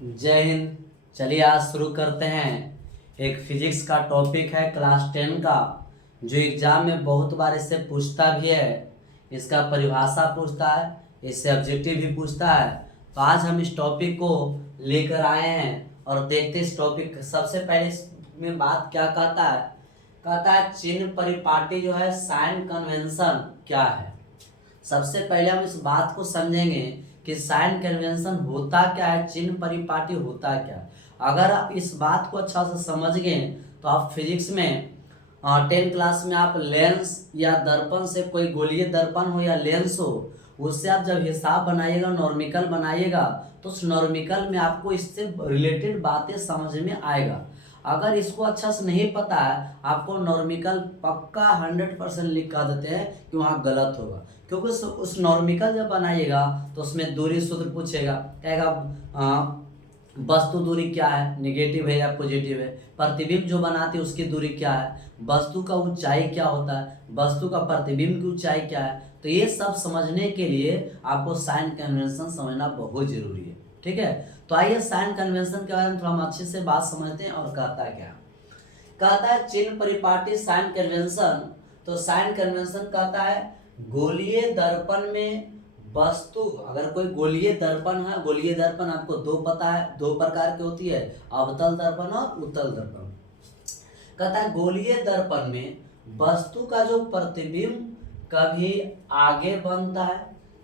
जय हिंद। चलिए आज शुरू करते हैं। एक फिजिक्स का टॉपिक है क्लास 10 का, जो एग्जाम में बहुत बार इससे पूछता भी है। इसका परिभाषा पूछता है, इससे ऑब्जेक्टिव भी पूछता है। तो आज हम इस टॉपिक को लेकर आए हैं और देखते हैं इस टॉपिक। सबसे पहले इसमें बात क्या कहता है, कहता है चिन्ह परिपाटी जो है साइन कन्वेंशन क्या है। सबसे पहले हम इस बात को समझेंगे कि साइन कन्वेंशन होता क्या है, चिन्ह परिपाटी होता क्या है। अगर आप इस बात को अच्छा से समझ गए तो आप फिजिक्स में 10 क्लास में आप लेंस या दर्पण से, कोई गोलीय दर्पण हो या लेंस हो, उससे आप जब हिसाब बनाइएगा, नॉर्मिकल बनाइएगा, तो उस नॉर्मिकल में आपको इससे रिलेटेड बातें समझ में आएगा। अगर इसको अच्छा से नहीं पता है, आपको नॉर्मिकल पक्का 100% लिख कर देते हैं कि वहाँ गलत होगा। क्योंकि उस नॉर्मिकल जब बनाइएगा तो उसमें दूरी सूत्र पूछेगा, कहेगा वस्तु दूरी क्या है, निगेटिव है या पॉजिटिव है। प्रतिबिंब जो बनाते हैं उसकी दूरी क्या है, वस्तु का ऊंचाई क्या होता है, वस्तु का प्रतिबिंब की ऊंचाई क्या है। तो ये सब समझने के लिए आपको साइन कन्वेंशन समझना बहुत जरूरी है। ठीक है, तो आइए साइन कन्वेंशन के बारे में थोड़ा हम अच्छे से बात समझते हैं। और कहता है क्या, कहता है चिन्ह परिपाटी साइन कन्वेंशन। तो साइन कन्वेंशन कहता है गोलीय दर्पण में वस्तु, अगर कोई गोलीय दर्पण है, गोलीय दर्पण आपको दो पता है, दो प्रकार की होती है, अवतल दर्पण और उत्तल दर्पण। कहता है गोलीय दर्पण में वस्तु का जो प्रतिबिंब कभी आगे बनता है।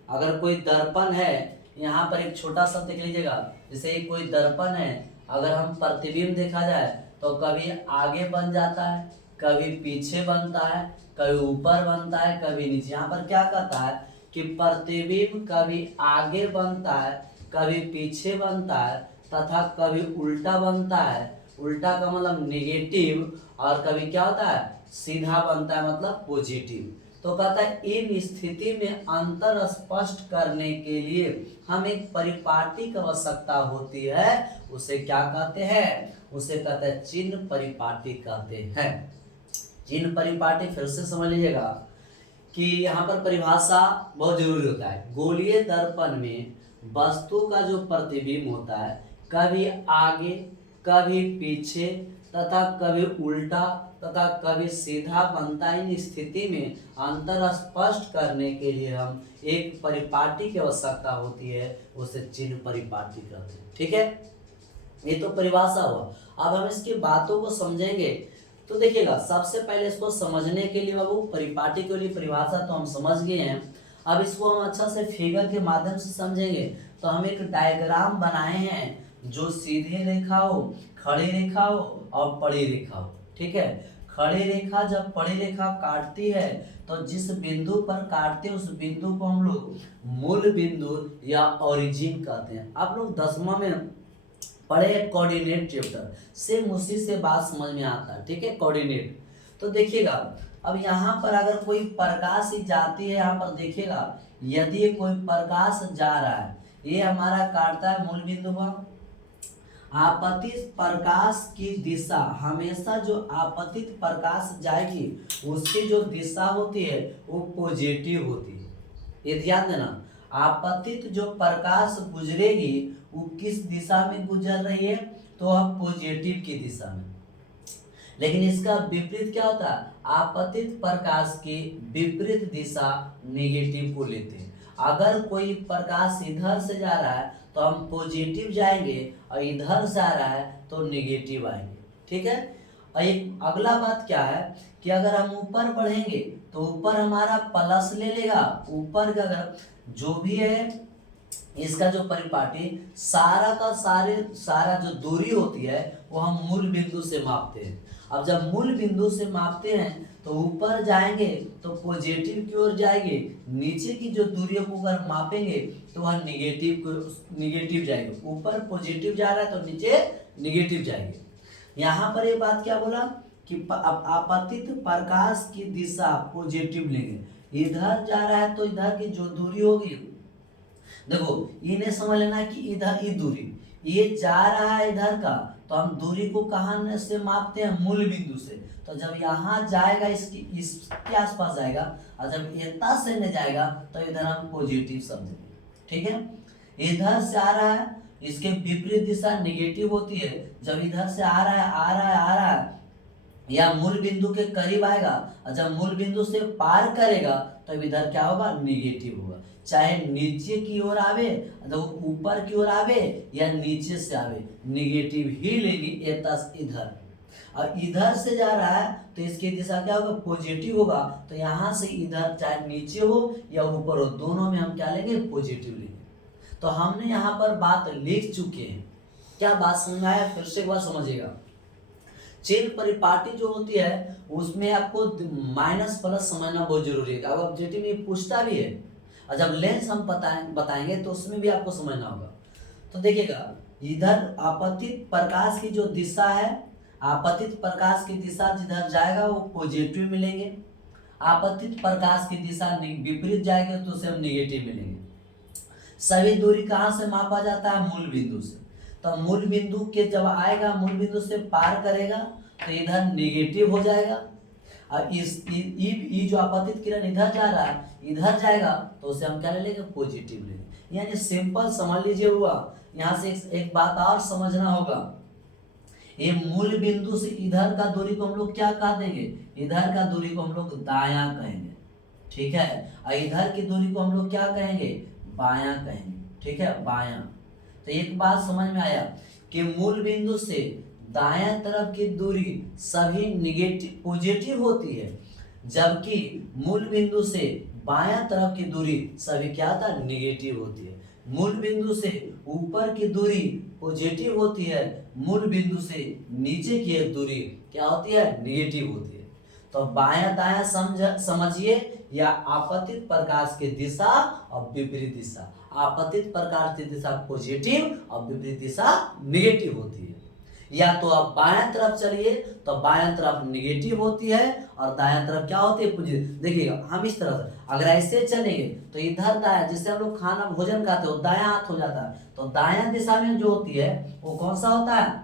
अगर कोई दर्पण है, यहाँ पर एक छोटा सा देख लीजिएगा, जैसे कोई दर्पण है, अगर हम प्रतिबिंब देखा जाए तो कभी आगे बन जाता है, कभी पीछे बनता है, कभी ऊपर बनता है, कभी नीचे। यहाँ पर क्या कहता है कि प्रतिबिंब कभी आगे बनता है, कभी पीछे बनता है, तथा कभी उल्टा बनता है। उल्टा का मतलब नेगेटिव, और कभी क्या होता है सीधा बनता है, मतलब पॉजिटिव। तो कहता है इन स्थिति में अंतर स्पष्ट करने के लिए हम एक परिपाटी की आवश्यकता होती है। उसे क्या कहते हैं, उसे कहते हैं चिन्ह परिपाटी कहते हैं। चिन्ह परिपाटी फिर से समझ लीजिएगा कि यहाँ पर परिभाषा बहुत जरूरी होता है। गोलीय दर्पण में वस्तु का जो प्रतिबिंब होता है कभी आगे, कभी पीछे, तथा कभी उल्टा, तथा कभी सीधा बनता है। इन स्थिति में अंतर स्पष्ट करने के लिए हम एक परिपाटी की आवश्यकता होती है, उसे चिन्ह परिपाटी कहते हैं। ठीक है, ये तो परिभाषा हुआ। अब हम इसकी बातों को समझेंगे। तो देखिएगा, सबसे पहले इसको समझने के लिए बाबू परिपाटी के लिए परिभाषा तो हम समझ गए हैं। अब इसको हम अच्छा से फिगर के माध्यम से समझेंगे। तो हम एक डायग्राम बनाए हैं जो सीधी रेखा हो, खड़ी रेखा हो और पड़ी रेखा हो। ठीक है, खड़ी रेखा जब पड़ी रेखा काटती है तो जिस बिंदु पर काटते हैं उस बिंदु को हम लोग मूल बिंदु या ओरिजिन कहते हैं। आप लोग 10वां में पढ़े कोऑर्डिनेट चैप्टर, सेम उसी से बात समझ में आता है। ठीक है, कोऑर्डिनेट। तो देखिएगा, अब यहाँ पर अगर कोई प्रकाश जाती है, यहाँ पर देखिएगा यदि कोई प्रकाश जा रहा है, ये हमारा काटता है मूल बिंदु पर। आपतित प्रकाश की दिशा हमेशा, जो आपतित प्रकाश जाएगी उसकी जो दिशा होती है वो पॉजिटिव होती है। ये ध्यान देना, आपतित जो प्रकाश गुजरेगी वो किस दिशा में गुजर रही है, तो हम पॉजिटिव की दिशा में। लेकिन इसका विपरीत क्या होता है, आपतित प्रकाश की विपरीत दिशा नेगेटिव को लेते हैं। अगर कोई प्रकाश इधर से जा रहा है तो हम पॉजिटिव जाएंगे, और इधर से आ रहा है तो नेगेटिव आएंगे। ठीक है, और एक अगला बात क्या है कि अगर हम ऊपर बढ़ेंगे तो ऊपर हमारा प्लस ले लेगा। ऊपर का अगर जो भी है इसका जो परिपाटी सारा का सारा जो दूरी होती है वो हम मूल बिंदु से मापते हैं। अब जब मूल बिंदु से मापते हैं तो ऊपर जाएंगे तो पॉजिटिव की ओर जाएंगे, नीचे की जो दूरियों को अगर मापेंगे तो वह निगेटिव जाएंगे। ऊपर पॉजिटिव जा रहा है तो नीचे निगेटिव जाएंगे। यहाँ पर ये बात क्या बोला कि आपतित प्रकाश की दिशा पॉजिटिव लेंगे, इधर जा रहा है तो इधर की जो दूरी होगी, देखो इन्हें समझ लेना कि इधर ये दूरी, ये जा रहा है इधर का, तो हम दूरी को कहाँ से मापते हैं, मूल बिंदु से। तो जब यहाँ जाएगा इसके आसपास जाएगा, और जब इतना से न जाएगा तो इधर हम पॉजिटिव समझेंगे। ठीक है, इधर से आ रहा है इसके विपरीत दिशा निगेटिव होती है। जब इधर से आ रहा है आ रहा है आ रहा है या मूल बिंदु के करीब आएगा और जब मूल बिंदु से पार करेगा तब इधर क्या होगा, निगेटिव होगा। चाहे नीचे की ओर आवे, तो ऊपर की ओर आवे या नीचे से आवे, निगेटिव ही लेंगे। इधर और इधर से जा रहा है तो इसकी दिशा क्या होगा, पॉजिटिव होगा। तो यहाँ से इधर चाहे नीचे हो या ऊपर हो, दोनों में हम क्या लेंगे, पॉजिटिव लेंगे। तो हमने यहाँ पर बात लिख चुके हैं। क्या बात समझ में आया? फिर से एक बार समझिएगा। चिन्ह परिपाटी जो होती है उसमें आपको माइनस प्लस समझना बहुत जरूरी है। अब ऑब्जेक्टिव में पूछता भी है और जब लेंस हम बताएंगे तो उसमें भी आपको समझना होगा। तो देखिएगा, इधर आपतित प्रकाश की जो दिशा है, आपतित प्रकाश की दिशा जिधर जाएगा वो पॉजिटिव मिलेंगे। आपतित प्रकाश की दिशा विपरीत जाएगी तो उसे हम निगेटिव मिलेंगे। सभी दूरी कहाँ से मापा जाता है, मूल बिंदु से। तो मूल बिंदु के जब आएगा, मूल बिंदु से पार करेगा तो इधर निगेटिव हो जाएगा। अब ई जो आपतित किरण इधर जा रहा है, इधर जाएगा तो उसे हम क्या ले लेंगे, पॉजिटिव लेंगे। यानी सिंपल समझ लीजिए हुआ। यहाँ से एक बात और समझना होगा, ये मूल बिंदु से इधर का दूरी को हम लोग क्या कह देंगे, इधर का दूरी को हम लोग दायां कहेंगे, ठीक है। और इधर की दूरी को हम लोग क्या कहेंगे, बायां कहेंगे, ठीक है, बायां। तो एक बात समझ में आया कि मूल बिंदु से दायां तरफ की दूरी सभी निगेटिव पॉजिटिव होती है, जबकि मूल बिंदु से बायां तरफ की दूरी सभी क्या था, निगेटिव होती है। मूल बिंदु से ऊपर की दूरी पॉजिटिव होती है, मूल बिंदु से नीचे की एक दूरी क्या होती है, निगेटिव होती है। तो बायां दायां समझिए, या आपतित प्रकाश की दिशा और विपरीत दिशा। आपतित प्रकाश की दिशा पॉजिटिव और विपरीत दिशा निगेटिव होती है। या तो आप बायां तरफ चलिए तो बायां तरफ निगेटिव होती है और दायां तरफ क्या होती है, पॉजिटिव। देखिएगा, हम इस तरह से अगर ऐसे चलेंगे तो इधर दायां, जिससे हम लोग खाना भोजन खाते हो, दायां हाथ हो जाता है। तो दायां दिशा में जो होती है वो कौन सा होता है,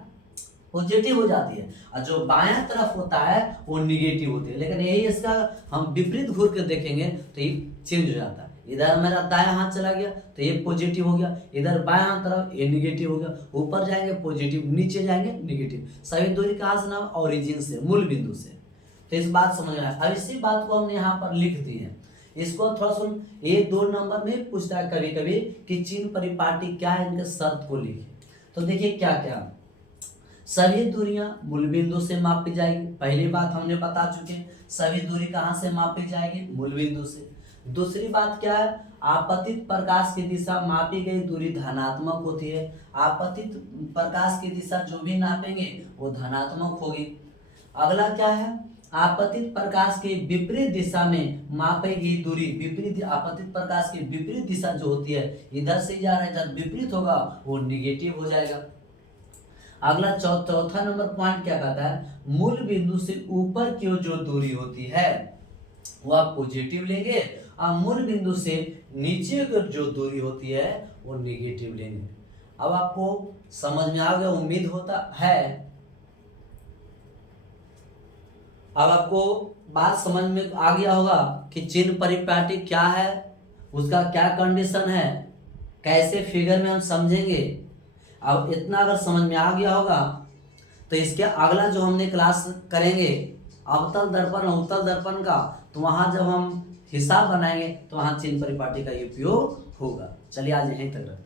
पॉजिटिव हो जाती है। और जो बायां तरफ होता है वो निगेटिव होती है। लेकिन यही इसका हम विपरीत घूर के देखेंगे तो ये चेंज हो जाता है। इधर मेरा दायां हाथ चला गया तो ये पॉजिटिव हो गया, इधर बायां तरफ ये निगेटिव हो गया। ऊपर जाएंगे पॉजिटिव, नीचे जाएंगे निगेटिव। सभी दूरी कहाँ से ना, ओरिजिन से, मूल बिंदु से। तो इस बात समझ में आया। अब इसी बात को हमने यहाँ पर लिख दी है। इसको थोड़ा सुन, ये 2 नंबर में पूछता है कभी कभी कि चिन्ह परिपाटी क्या है, इनके शर्त को लिखे। तो देखिए क्या क्या, सभी दूरियां मूल बिंदु से मापी जाएगी। पहली बात हमने बता चुके, सभी दूरी कहाँ से मापी जाएगी, मूल बिंदु से। दूसरी बात क्या है, आपतित प्रकाश की दिशा मापी गई दूरी धनात्मक होती है। आपतित प्रकाश की दिशा जो भी नापेंगे वो धनात्मक होगी। अगला क्या है, आपतित प्रकाश के विपरीत दिशा में मापी गई दूरी, विपरीत आपतित प्रकाश की विपरीत दिशा जो होती है, इधर से जा रहा है, जब विपरीत होगा वो निगेटिव हो जाएगा। अगला चौथा नंबर पॉइंट क्या कहता है, मूल बिंदु से ऊपर की ओर जो दूरी होती है वो आप पॉजिटिव लेंगे, और मूल बिंदु से नीचे की जो दूरी होती है वो निगेटिव लेंगे। अब आपको समझ में आ गया, उम्मीद होता है। अब आपको बात समझ में आ गया होगा कि चिन्ह परिपाटी क्या है, उसका क्या कंडीशन है, कैसे फिगर में हम समझेंगे। अब इतना अगर समझ में आ गया होगा तो इसके अगला जो हमने क्लास करेंगे अवतल दर्पण और उत्तल दर्पण का, तो वहां जब हम हिसाब बनाएंगे तो वहां चिन्ह परिपाटी का उपयोग होगा। चलिए आज यहीं तक रखते हैं।